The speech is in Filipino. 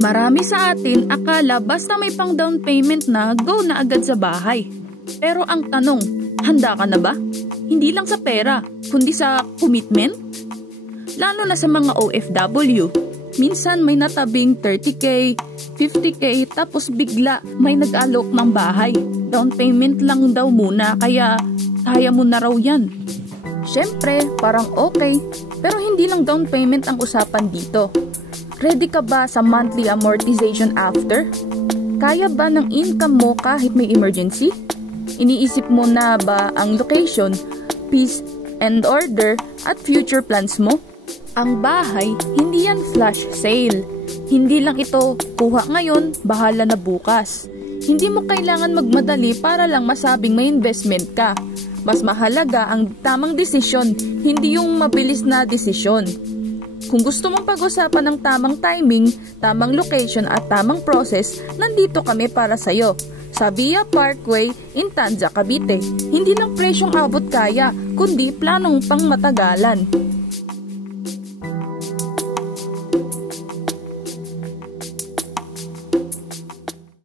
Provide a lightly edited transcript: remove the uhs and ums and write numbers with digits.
Marami sa atin akala basta may pang down payment na go na agad sa bahay. Pero ang tanong, handa ka na ba? Hindi lang sa pera, kundi sa commitment? Lalo na sa mga OFW. Minsan may natabing 30k, 50k tapos bigla may nag-alok ng bahay. Down payment lang daw muna kaya kaya mo na raw yan. Syempre, parang okay, pero hindi lang down payment ang usapan dito. Ready ka ba sa monthly amortization after? Kaya ba ng income mo kahit may emergency? Iniisip mo na ba ang location, peace and order at future plans mo? Ang bahay, hindi yan flash sale. Hindi lang ito kuha ngayon, bahala na bukas. Hindi mo kailangan magmadali para lang masabing may investment ka. Mas mahalaga ang tamang desisyon, hindi yung mabilis na desisyon. Kung gusto mong pag-usapan ng tamang timing, tamang location at tamang process, nandito kami para sa'yo. Sa Via Parkway, in Tanza, Cavite. Hindi lang presyong abot kaya, kundi planong pang matagalan.